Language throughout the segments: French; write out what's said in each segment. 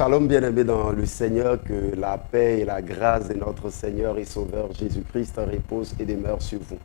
Shalom bien-aimés dans le Seigneur, que la paix et la grâce de notre Seigneur et Sauveur Jésus-Christ reposent et demeurent sur vous.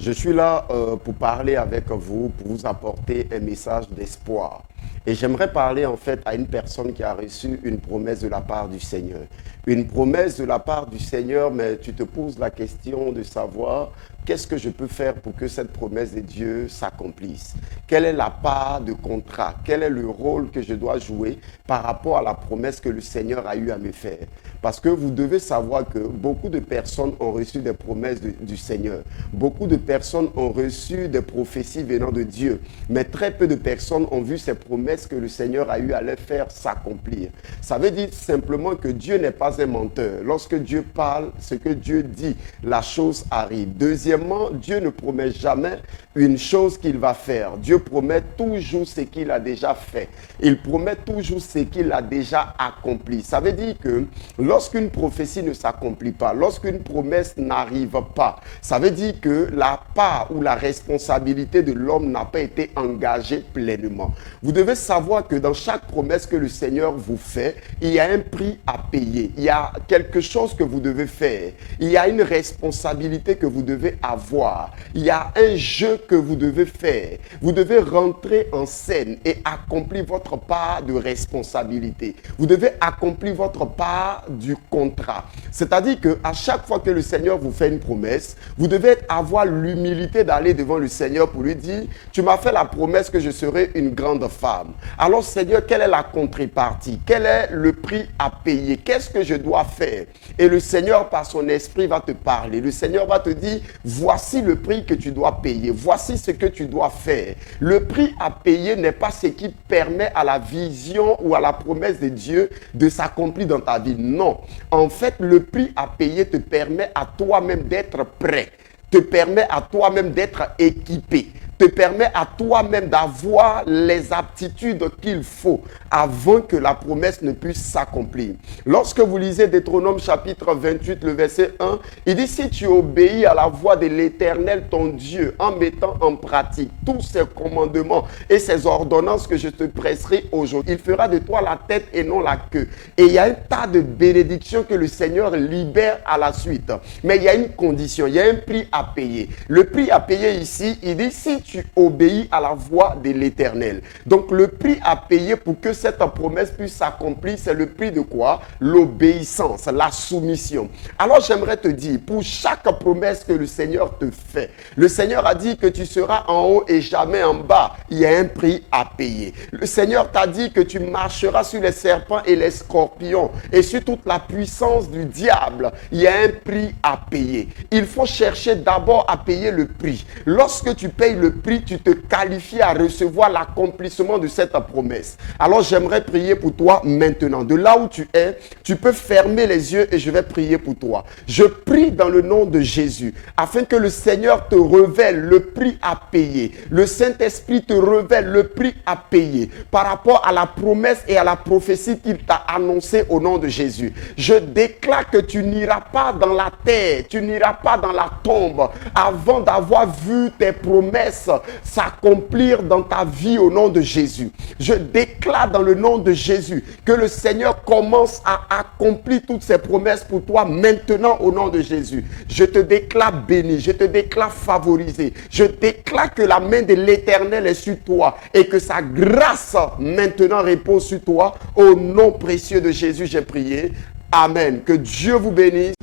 Je suis là pour parler avec vous, pour vous apporter un message d'espoir. Et j'aimerais parler en fait à une personne qui a reçu une promesse de la part du Seigneur. Une promesse de la part du Seigneur, mais tu te poses la question de savoir qu'est-ce que je peux faire pour que cette promesse de Dieu s'accomplisse? Quelle est la part de contrat? Quel est le rôle que je dois jouer par rapport à la promesse que le Seigneur a eu à me faire? Parce que vous devez savoir que beaucoup de personnes ont reçu des promesses du Seigneur. Beaucoup de personnes ont reçu des prophéties venant de Dieu. Mais très peu de personnes ont vu ces promesses que le Seigneur a eu à les faire s'accomplir. Ça veut dire simplement que Dieu n'est pas un menteur. Lorsque Dieu parle, ce que Dieu dit, la chose arrive. Deuxièmement, Dieu ne promet jamais une chose qu'il va faire. Dieu promet toujours ce qu'il a déjà fait. Il promet toujours ce qu'il a déjà accompli. Ça veut dire que lorsqu'une prophétie ne s'accomplit pas, lorsqu'une promesse n'arrive pas, ça veut dire que la part ou la responsabilité de l'homme n'a pas été engagée pleinement. Vous devez savoir que dans chaque promesse que le Seigneur vous fait, il y a un prix à payer. Il y a quelque chose que vous devez faire. Il y a une responsabilité que vous devez avoir. Il y a un jeu que vous devez faire. Vous devez rentrer en scène et accomplir votre part de responsabilité. Vous devez accomplir votre part du contrat. C'est-à-dire qu'à chaque fois que le Seigneur vous fait une promesse, vous devez avoir l'humilité d'aller devant le Seigneur pour lui dire, tu m'as fait la promesse que je serai une grande femme. Alors Seigneur, quelle est la contrepartie? Quel est le prix à payer? Qu'est-ce que je dois faire? Et le Seigneur, par son esprit, va te parler. Le Seigneur va te dire, voici le prix que tu dois payer. Voici ce que tu dois faire. Le prix à payer n'est pas ce qui permet à la vision ou à la promesse de Dieu de s'accomplir dans ta vie. Non. En fait, le prix à payer te permet à toi-même d'être prêt, te permet à toi-même d'être équipé, te permet à toi-même d'avoir les aptitudes qu'il faut avant que la promesse ne puisse s'accomplir. Lorsque vous lisez Deutéronome chapitre 28, le verset 1, il dit, si tu obéis à la voix de l'Éternel ton Dieu en mettant en pratique tous ses commandements et ses ordonnances que je te presserai aujourd'hui, il fera de toi la tête et non la queue. Et il y a un tas de bénédictions que le Seigneur libère à la suite. Mais il y a une condition, il y a un prix à payer. Le prix à payer ici, il dit, si tu obéis à la voix de l'Éternel. Donc le prix à payer pour que cette promesse puisse s'accomplir, c'est le prix de quoi? L'obéissance, la soumission. Alors j'aimerais te dire, pour chaque promesse que le Seigneur te fait, le Seigneur a dit que tu seras en haut et jamais en bas. Il y a un prix à payer. Le Seigneur t'a dit que tu marcheras sur les serpents et les scorpions et sur toute la puissance du diable. Il y a un prix à payer. Il faut chercher d'abord à payer le prix. Lorsque tu payes le prix, tu te qualifies à recevoir l'accomplissement de cette promesse. Alors j'aimerais prier pour toi maintenant. De là où tu es, tu peux fermer les yeux et je vais prier pour toi. Je prie dans le nom de Jésus afin que le Seigneur te révèle le prix à payer. Le Saint-Esprit te révèle le prix à payer par rapport à la promesse et à la prophétie qu'il t'a annoncée au nom de Jésus. Je déclare que tu n'iras pas dans la terre, tu n'iras pas dans la tombe avant d'avoir vu tes promesses s'accomplir dans ta vie au nom de Jésus. Je déclare dans le nom de Jésus que le Seigneur commence à accomplir toutes ses promesses pour toi maintenant au nom de Jésus. Je te déclare béni, je te déclare favorisé. Je déclare que la main de l'Éternel est sur toi et que sa grâce maintenant repose sur toi. Au nom précieux de Jésus, j'ai prié. Amen. Que Dieu vous bénisse.